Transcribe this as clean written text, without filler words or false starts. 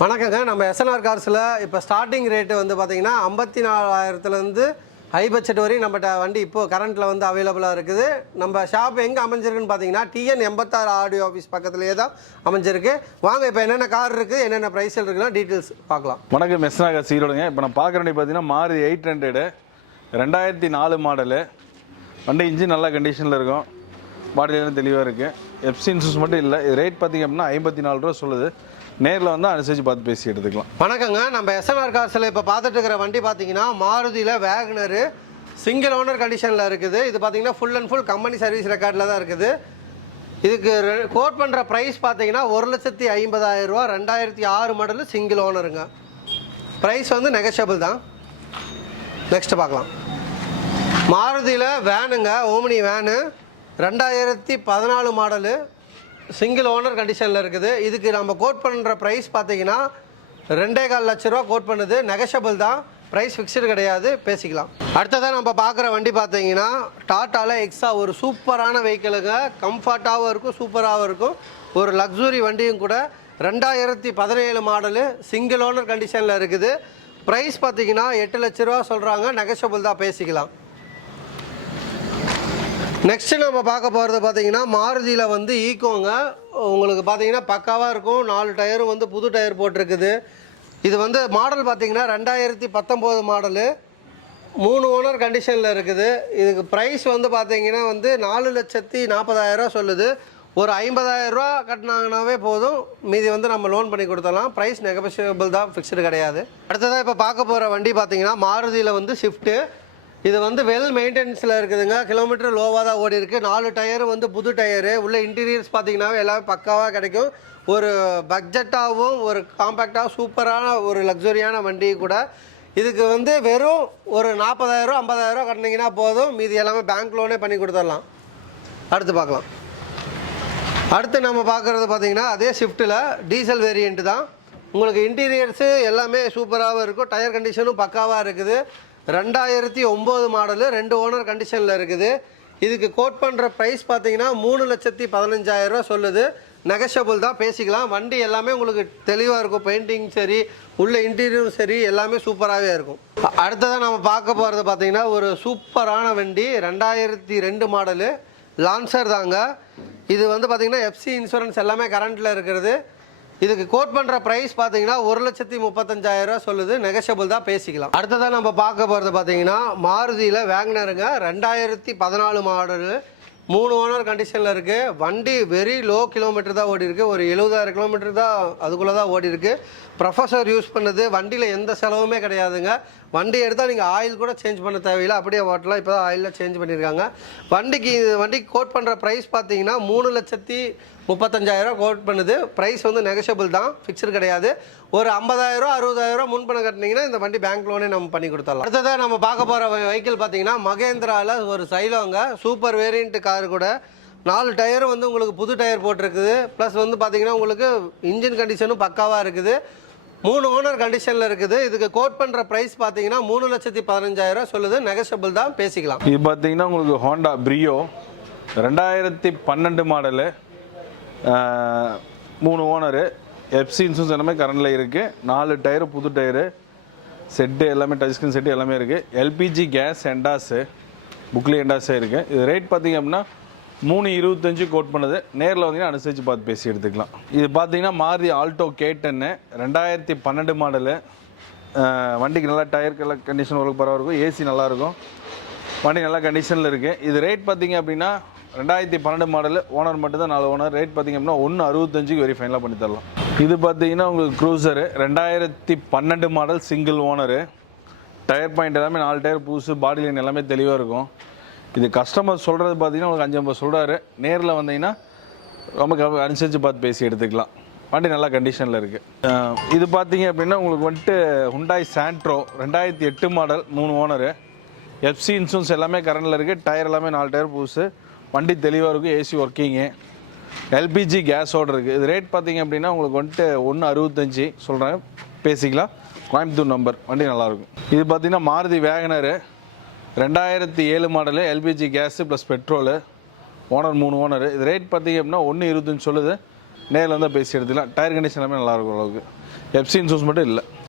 வணக்கங்க. நம்ம எஸ்என்ஆர் கார்ஸில் இப்போ ஸ்டார்டிங் ரேட்டு வந்து பார்த்தீங்கன்னா 54,000லேருந்து ஹை பட்ஜெட் வரையும் நம்மகிட்ட வண்டி இப்போது கரண்ட்டில் வந்து அவைலபிளாக இருக்குது. நம்ம ஷாப் எங்கே அமைஞ்சிருக்குன்னு பார்த்தீங்கன்னா TN 86 ஆடியோ ஆஃபீஸ் பக்கத்துலேயே தான் அமைஞ்சிருக்கு. வாங்க இப்போ என்னென்ன கார் இருக்குது, என்னென்ன ப்ரைஸில் இருக்குன்னா டீட்டெயில்ஸ் பார்க்கலாம். வணக்கம், எஸ்என்ஆர் கார்ஸ் ஈரோடுங்க. இப்போ நான் பார்க்குற வண்டி பார்த்தீங்கன்னா மாருதி 800 2004 மாடலு. வண்டி இன்ஜின் நல்ல கண்டிஷனில் இருக்கும், பாடியிலும் தெளிவாக இருக்குது. எஃப்சி இன்சூரன்ஸ் மட்டும் இல்லை. இது ரேட் பார்த்திங்க அப்படின்னா 54 ரூபா சொல்லுது. நேரில் வந்து அனுசரித்து பார்த்து பேசி எடுத்துக்கலாம். வணக்கங்க. நம்ம எஸ்என்ஆர் கார்ஸில் இப்போ பார்த்துட்டு இருக்கிற வண்டி பார்த்தீங்கன்னா மாருதியில் வேகனரு சிங்கிள் ஓனர் கண்டிஷனில் இருக்குது. இது பார்த்தீங்கன்னா full and full company service ரெக்கார்டில் தான் இருக்குது. இதுக்கு கோட் பண்ணுற ப்ரைஸ் பார்த்தீங்கன்னா 1,50,000 ரூபா. 2006 மாடலு சிங்கிள் ஓனருங்க. ப்ரைஸ் வந்து நெகஷியபிள் தான். நெக்ஸ்ட்டு பார்க்கலாம். மாருதியில் வேனுங்க, Omni van 2014 model single owner கண்டிஷனில் இருக்குது. இதுக்கு நம்ம கோட் பண்ணுற ப்ரைஸ் பார்த்தீங்கன்னா 2.25 லட்ச ரூபா கோட் பண்ணுது. நெகஷியபிள் தான், ப்ரைஸ் ஃபிக்ஸ்டு கிடையாது, பேசிக்கலாம். அடுத்ததாக நம்ம பார்க்குற வண்டி பார்த்தீங்கன்னா டாட்டாவில் எக்ஸா. ஒரு சூப்பரான வெஹிக்கிளுங்க, கம்ஃபர்ட்டாகவும் இருக்கும், சூப்பராகவும் இருக்கும். ஒரு லக்ஸுரி வண்டியும் கூட. 2017 மாடலு சிங்கிள் ஓனர் கண்டிஷனில் இருக்குது. ப்ரைஸ் பார்த்தீங்கன்னா 8 லட்ச ரூபா சொல்கிறாங்க, நெகஷியபிள் தான், பேசிக்கலாம். நெக்ஸ்ட்டு நம்ம பார்க்க போகிறது பார்த்தீங்கன்னா மாருதியில் வந்து ஈக்கோங்க. உங்களுக்கு பார்த்தீங்கன்னா பக்காவாக இருக்கும். 4 டயரும் வந்து புது டயர் போட்டிருக்குது. இது வந்து மாடல் பார்த்தீங்கன்னா 2019 மாடலு, 3 ஓனர் கண்டிஷனில் இருக்குது. இதுக்கு ப்ரைஸ் வந்து பார்த்தீங்கன்னா வந்து 4,40,000 ரூபா சொல்லுது. ஒரு 50,000 ரூபா கட்டினாங்கன்னாவே போதும், மீதி வந்து நம்ம லோன் பண்ணி கொடுத்துடலாம். ப்ரைஸ் நெகோஷியபிள் தான், ஃபிக்ஸ்டு கிடையாது. அடுத்ததாக இப்போ பார்க்க போகிற வண்டி பார்த்தீங்கன்னா மாருதியில் வந்து ஷிஃப்ட்டு. இது வந்து வெல் மெயின்டெனன்ஸில் இருக்குதுங்க. கிலோமீட்டர் லோவாக தான் ஓடி இருக்குது. 4 டயரு வந்து புது டயரு. உள்ள இன்டீரியர்ஸ் பார்த்தீங்கன்னாவே எல்லாமே பக்காவாக கிடைக்கும். ஒரு பட்ஜெட்டாகவும் ஒரு காம்பேக்டாக சூப்பரான ஒரு லக்ஸுரியான வண்டி கூட. இதுக்கு வந்து வெறும் ஒரு 40,000 50,000 ரூபா கட்டினீங்கன்னா போதும், மீதி எல்லாமே பேங்க் லோனே பண்ணி கொடுத்துடலாம். அடுத்து பார்க்கலாம். அடுத்து நம்ம பார்க்குறது பார்த்தீங்கன்னா அதே ஷிஃப்ட்டில் டீசல் வேரியண்ட்டு தான். உங்களுக்கு இன்டீரியர்ஸு எல்லாமே சூப்பராகவும் இருக்கும். டயர் கண்டிஷனும் பக்காவாக இருக்குது. 2009 மாடலு, 2 ஓனர் கண்டிஷனில் இருக்குது. இதுக்கு கோட் பண்ணுற ப்ரைஸ் பார்த்தீங்கன்னா 3,15,000 ரூபா சொல்லுது. நெகஷியபிள் தான், பேசிக்கலாம். வண்டி எல்லாமே உங்களுக்கு தெளிவாக இருக்கும். பெயிண்டிங் சரி, உள்ள இன்டீரியரும் சரி, எல்லாமே சூப்பராகவே இருக்கும். அடுத்ததாக நம்ம பார்க்க போகிறது பார்த்தீங்கன்னா ஒரு சூப்பரான வண்டி. 2002 மாடலு லான்சர் தாங்க. இது வந்து பார்த்தீங்கன்னா எஃப்சி இன்சூரன்ஸ் எல்லாமே கரண்ட்டில் இருக்கிறது. இதுக்கு கோட் பண்ணுற ப்ரைஸ் பார்த்தீங்கன்னா 1,35,000 ரூபா சொல்லுது. நெகஷியபிள் தான், பேசிக்கலாம். அடுத்ததாக நம்ம பார்க்க போகிறது பார்த்தீங்கன்னா மாருதியில் வேகனருங்க. 2014 மாடலு, 3 ஓனர் கண்டிஷனில் இருக்குது. வண்டி வெரி லோ கிலோமீட்டர் தான் ஓடி இருக்குது. ஒரு 70,000 கிலோமீட்டர் தான் அதுக்குள்ளே தான் ஓடி இருக்குது. ப்ரொஃபஸர் யூஸ் பண்ணுது. வண்டியில் எந்த செலவுமே கிடையாதுங்க. வண்டி எடுத்தால் நீங்கள் ஆயில் கூட சேஞ்ச் பண்ண தேவையில்லை, அப்படியே ஓட்டலாம். இப்போ தான் ஆயிலில் சேஞ்ச் பண்ணியிருக்காங்க. வண்டிக்கு கோட் பண்ணுற ப்ரைஸ் பார்த்தீங்கன்னா 3,35,000 ரூபா கோட் பண்ணுது. ப்ரைஸ் வந்து நெகஷியபிள் தான், ஃபிக்ஸ்டு கிடையாது. ஒரு 50,000 ரூபா 60,000 ரூபா முன்பணம் கட்டினீங்கன்னா இந்த வண்டி பேங்க் லோனே நம்ம பண்ணி கொடுத்துடலாம். அடுத்ததாக நம்ம பார்க்க போகிற வெஹிக்கிள் பார்த்தீங்கன்னா மகேந்திராவில் ஒரு சைலோங்க. சூப்பர் வேரியண்ட் கார் கூட. 4 டயரும் வந்து உங்களுக்கு புது டயர் போட்டிருக்குது. ப்ளஸ் வந்து பார்த்தீங்கன்னா உங்களுக்கு இன்ஜின் கண்டிஷனும் பக்காவாக இருக்குது. 3 ஓனர் கண்டிஷனில் இருக்குது. இதுக்கு கோட் பண்ணுற ப்ரைஸ் பார்த்தீங்கன்னா 3,15,000 ரூபா சொல்லுது. நெகஷியபிள் தான், பேசிக்கலாம். இது பார்த்தீங்கன்னா உங்களுக்கு Honda Brio 2012 model, 3 owner, FC insurance எல்லாமே கரண்டில் இருக்குது. 4 டயரு புது டயரு, செட்டு எல்லாமே டச் ஸ்க்ரீன் செட்டு எல்லாமே இருக்குது. எல்பிஜி கேஸ் எண்டாஸு, புக்லி எண்டாஸே இருக்குது. இது ரேட் பார்த்திங்க அப்படின்னா 3,25 கோட் பண்ணுது. நேரில் வந்தீங்கன்னா அனுசரித்து பார்த்து பேசி எடுத்துக்கலாம். இது பார்த்தீங்கன்னா மாருதி ஆல்டோ K10 2012 மாடலு. வண்டிக்கு நல்லா டயர் கண்டிஷன் ஓரளவுக்கு பரவாயில்ல இருக்கும். ஏசி நல்லாயிருக்கும். வண்டி நல்லா கண்டிஷனில் இருக்குது. இது ரேட் பார்த்திங்க அப்படின்னா 2012 மாடலு, ஓனர் மட்டும் தான் 4 ஓனர். ரேட் பார்த்திங்க அப்படின்னா 1,65 வெரி ஃபைனலாக பண்ணி தரலாம். இது பார்த்தீங்கன்னா உங்களுக்கு cruiser 2012 model single owner. Tyre point எல்லாமே 4 டயர் புதுசு, பாடி லைன் எல்லாமே தெளிவாக இருக்கும். இது கஸ்டமர் சொல்கிறது பார்த்தீங்கன்னா உங்களுக்கு 5,50 சொல்கிறாரு. நேரில் வந்தீங்கன்னா ரொம்ப அனுசரித்து பார்த்து பேசி எடுத்துக்கலாம். வண்டி நல்லா கண்டிஷனில் இருக்குது. இது பார்த்தீங்க அப்படின்னா உங்களுக்கு வந்துட்டு Hyundai Santro 2008 model, 3 owner, FC insurance எல்லாமே கரண்டில் இருக்குது. டயர் எல்லாமே 4 டயர் புதுசு. வண்டி தெளிவாக இருக்கும், ஏசி ஒர்க்கிங்கு, எல்பிஜி கேஸோடு இருக்குது. இது ரேட் பார்த்தீங்க அப்படின்னா உங்களுக்கு வந்துட்டு 1,65 சொல்கிறாங்க, பேசிக்கலாம். கோயம்புத்தூர் நம்பர். வண்டி நல்லாயிருக்கும். இது பார்த்தீங்கன்னா Maruti WagonR 2007 model, LPG gas plus petrol, owner 3 owner. இது ரேட் பார்த்திங்க அப்படின்னா 1,25 சொல்லுது. நேரில் வந்து பேசி எடுத்துக்கலாம். டயர் கண்டிஷன் எல்லாமே நல்லாயிருக்கும் அளவுக்கு. எஃப்சி இன்சூரன்ஸ் மட்டும் இல்லை.